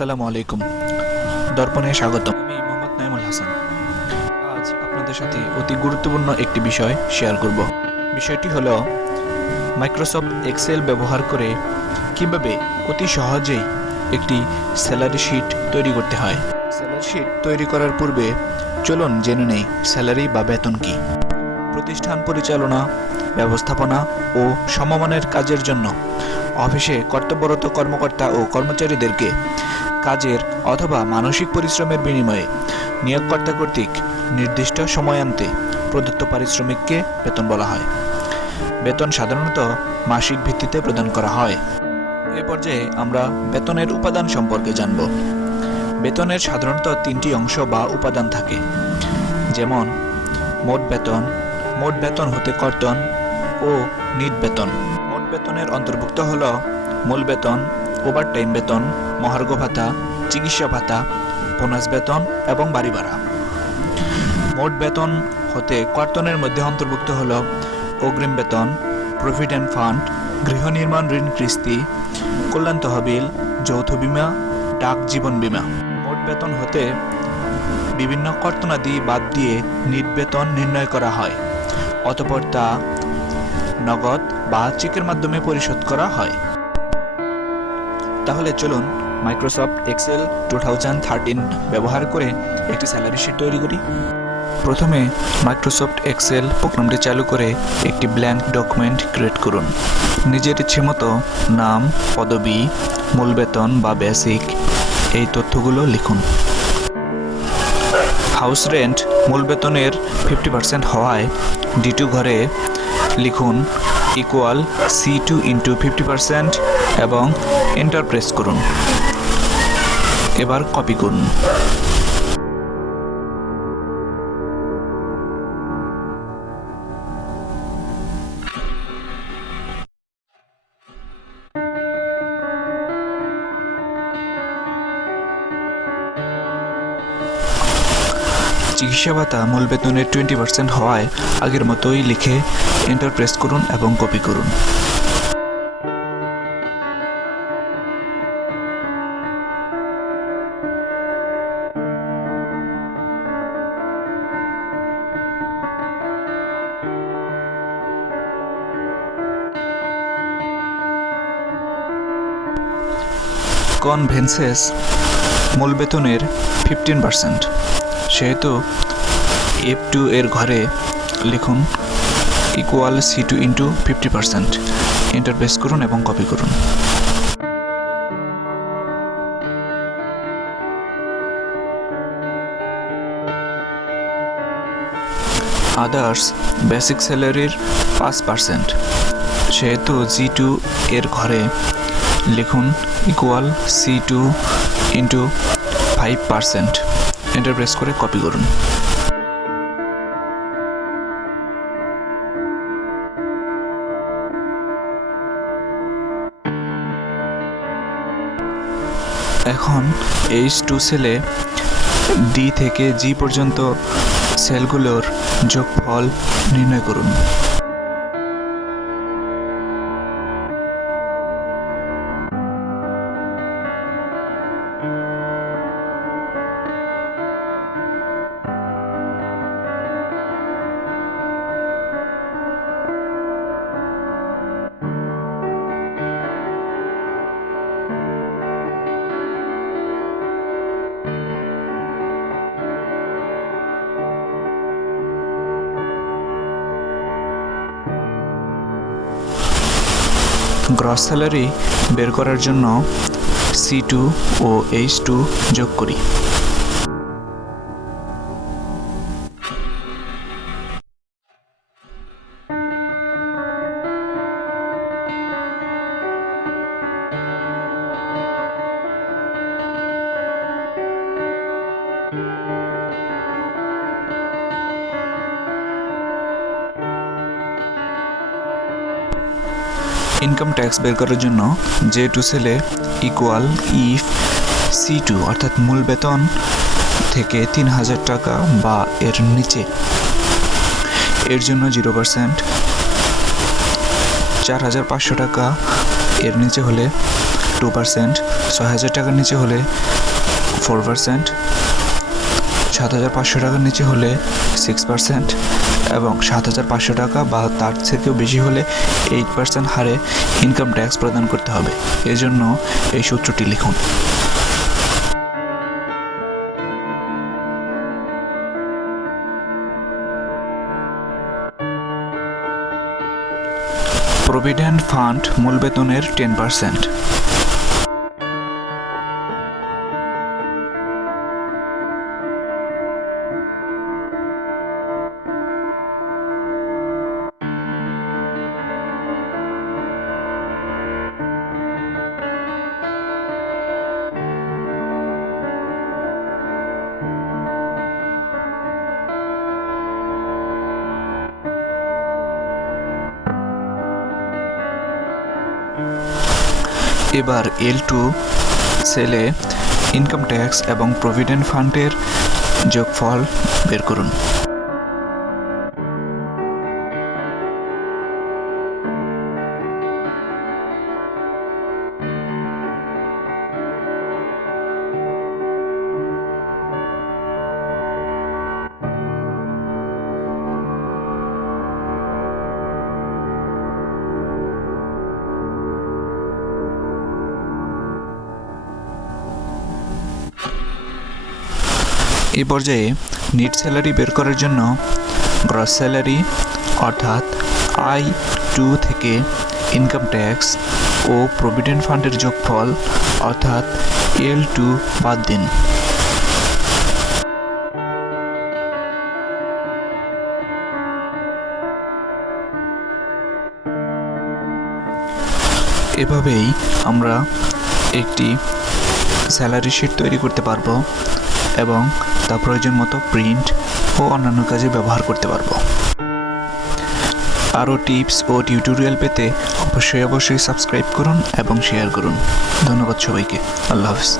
আসসালামু আলাইকুম। দর্পণে স্বাগতম। আমি মোহাম্মদ নাইমুল হাসান। আজ আপনাদের সাথে অতি গুরুত্বপূর্ণ একটি বিষয় শেয়ার করব। বিষয়টি হলো মাইক্রোসফট এক্সেল ব্যবহার করে কিভাবে অতি সহজেই একটি স্যালারি শিট তৈরি করতে হয়। স্যালারি শিট তৈরি করার পূর্বে চলুন জেনে নেই স্যালারি বা বেতন কি। প্রতিষ্ঠান পরিচালনা, ব্যবস্থাপনা ও সমমানের কাজের জন্য অফিসে কর্তব্যরত কর্মকর্তা ও কর্মচারীদেরকে কাজের অথবা মানসিক পরিশ্রমের বিনিময়ে নিয়োগকর্তা কর্তৃক নির্দিষ্ট সময়ান্তে প্রদত্ত পারিশ্রমিককে বেতন বলা হয়। বেতন সাধারণত মাসিক ভিত্তিতে প্রদান করা হয়। এ পর্যায়ে আমরা বেতনের উপাদান সম্পর্কে জানব। বেতনের সাধারণত তিনটি অংশ বা উপাদান থাকে, যেমন মোট বেতন হতে কর্তন ও নিট বেতন। মোট বেতনের অন্তর্ভুক্ত হল মূল বেতন, ওভারটাইম বেতন, মহার্ঘ ভাতা, চিকিৎসা ভাতা, বোনাস বেতন এবং বাড়ি ভাড়া। মোট বেতন হতে কর্তনের মধ্যে অন্তর্ভুক্ত হল অগ্রিম বেতন, প্রভিডেন্ট ফান্ড, গৃহ নির্মাণ ঋণ কিস্তি, কল্যাণ তহবিল, যৌথ বীমা, ডাক জীবন বীমা। মোট বেতন হতে বিভিন্ন কর্তনাদি বাদ দিয়ে নিট বেতন নির্ণয় করা হয়, অতঃপর তা নগদ বা চেকের মাধ্যমে পরিশোধ করা হয়। তাহলে চলুন মাইক্রোসফট এক্সেল 2013 ব্যবহার করে একটি স্যালারি শিট তৈরি করি। প্রথমে মাইক্রোসফট এক্সেল প্রোগ্রামটি চালু করে একটি ব্ল্যাঙ্ক ডকুমেন্ট ক্রিয়েট করুন। নিজের ইচ্ছে মতো নাম, পদবি, মূল বেতন বা বেসিক এই তথ্যগুলো লিখুন। হাউস রেন্ট মূল বেতনের 50% হওয়ায় D2 ঘরে লিখুন ইকুয়াল C2 ইন্টু 50% এবং এন্টার প্রেস করুন। এবার কপি করুন। চিকিৎসা ভাতা মূল বেতনের 20% হওয়ায় আগের মতোই লিখে এন্টার প্রেস করুন এবং কপি করুন। কনভেন্সেস মূল বেতনের 15%, সেহেতু F2 এর ঘরে লিখুন equal C2 into 50%, enter press করুন এবং কপি করুন। আদার্স বেসিক স্যালারির 5%, সেহেতু G2 এর ঘরে লিখুন equal C2 into 5%, enter press করে কপি করুন। এখন H2 সেলে D থেকে G পর্যন্ত সেলগুলোর যোগফল নির্ণয় করুন। গ্রস স্যালারি বের করার জন্য C2 ও H2 যোগ করি। ইনকাম ট্যাক্স বের করার জন্য J2 সেলে ইকুয়াল ইফ C2 অর্থাৎ মূল বেতন থেকে 3000 টাকা বা এর নিচে, এর জন্য 0%, 4500 টাকা এর নিচে হলে 2%, 6,000 টাকার নিচে হলে 4%, 7,500 টাকার নিচে হলে 6% এবং 7,500 টাকা বা তার থেকেও বেশি হলে 8% হারে ইনকাম ট্যাক্স প্রদান করতে হবে। এজন্য এই সূত্রটি লিখুন। প্রভিডেন্ট ফান্ড মূল বেতনের 10%। এবার L2 সেলে ইনকাম ট্যাক্স এবং প্রভিডেন্ট ফান্ডের যোগফল বের করুন। এই পর্যায়ে নেট স্যালারি বের করার জন্য গ্রস স্যালারি অর্থাৎ I2 থেকে ইনকাম ট্যাক্স ও প্রভিডেন্ট ফান্ডের যোগফল অর্থাৎ L2 বাদ দিন। এভাবেই আমরা একটি স্যালারি শিট তৈরি করতে পারবো এবং তা প্রয়োজন মতো প্রিন্ট ও অন্যান্য কাজে ব্যবহার করতে পারবো। আরও টিপস ও টিউটোরিয়াল পেতে অবশ্যই সাবস্ক্রাইব করুন এবং শেয়ার করুন। ধন্যবাদ সবাইকে। আল্লাহ হাফেজ।